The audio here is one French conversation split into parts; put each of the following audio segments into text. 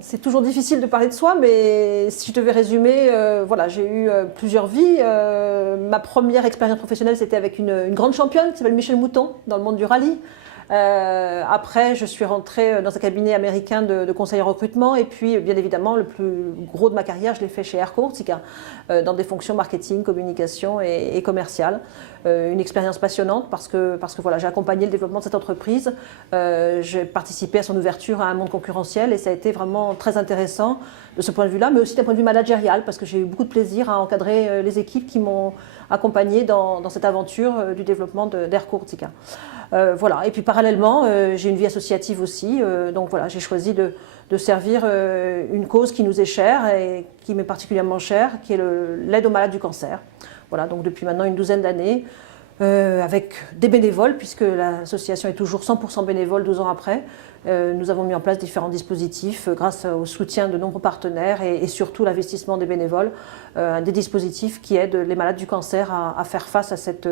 C'est toujours difficile de parler de soi, mais si je devais résumer, voilà, j'ai eu plusieurs vies. Ma première expérience professionnelle, c'était avec une grande championne qui s'appelle Michèle Mouton, dans le monde du rallye. Après, je suis rentrée dans un cabinet américain de conseil en recrutement, et puis, bien évidemment, le plus gros de ma carrière, je l'ai fait chez Air Courtica, dans des fonctions marketing, communication et commerciale. Une expérience passionnante parce que voilà, j'ai accompagné le développement de cette entreprise. J'ai participé à son ouverture à un monde concurrentiel, et ça a été vraiment très intéressant de ce point de vue-là, mais aussi d'un point de vue managérial, parce que j'ai eu beaucoup de plaisir à encadrer les équipes qui m'ont accompagné dans cette aventure du développement d'Air Courtica. Voilà. Et puis parallèlement, j'ai une vie associative aussi, donc voilà, j'ai choisi de servir une cause qui nous est chère et qui m'est particulièrement chère, qui est l'aide aux malades du cancer. Voilà, donc depuis maintenant une douzaine d'années, avec des bénévoles, puisque l'association est toujours 100% bénévole 12 ans après. Nous avons mis en place différents dispositifs grâce au soutien de nombreux partenaires et surtout l'investissement des bénévoles, des dispositifs qui aident les malades du cancer à faire face à cette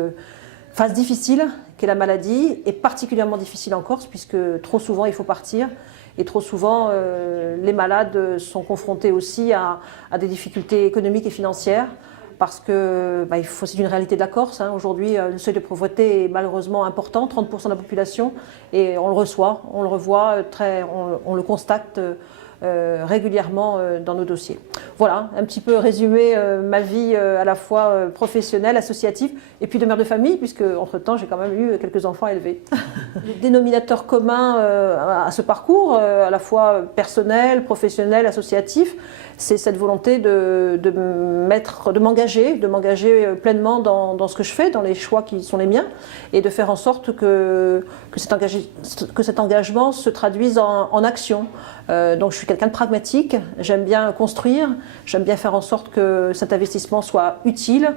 phase difficile qu'est la maladie, et particulièrement difficile en Corse, puisque trop souvent il faut partir, et trop souvent les malades sont confrontés aussi à des difficultés économiques et financières, parce que c'est une réalité de la Corse. Hein. Aujourd'hui, le seuil de pauvreté est malheureusement important, 30% de la population, et on le reçoit, on le revoit, on le constate régulièrement dans nos dossiers. Voilà, un petit peu résumé ma vie à la fois professionnelle, associative, et puis de mère de famille, puisque entre-temps j'ai quand même eu quelques enfants élevés. Le dénominateur commun à ce parcours, à la fois personnel, professionnel, associatif, c'est cette volonté de m'engager pleinement dans ce que je fais, dans les choix qui sont les miens, et de faire en sorte que cet engagement se traduise en action. Donc je suis quelqu'un de pragmatique, j'aime bien construire, j'aime bien faire en sorte que cet investissement soit utile,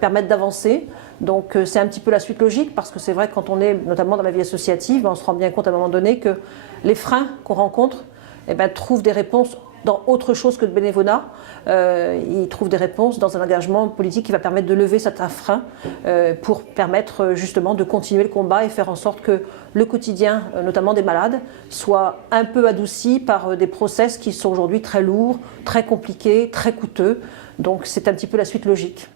permette d'avancer. Donc c'est un petit peu la suite logique, parce que c'est vrai que quand on est notamment dans la vie associative, on se rend bien compte à un moment donné que les freins qu'on rencontre trouvent des réponses dans autre chose que le bénévolat. Ils trouvent des réponses dans un engagement politique qui va permettre de lever certains freins pour permettre justement de continuer le combat et faire en sorte que le quotidien, notamment des malades, soit un peu adouci par des process qui sont aujourd'hui très lourds, très compliqués, très coûteux. Donc c'est un petit peu la suite logique.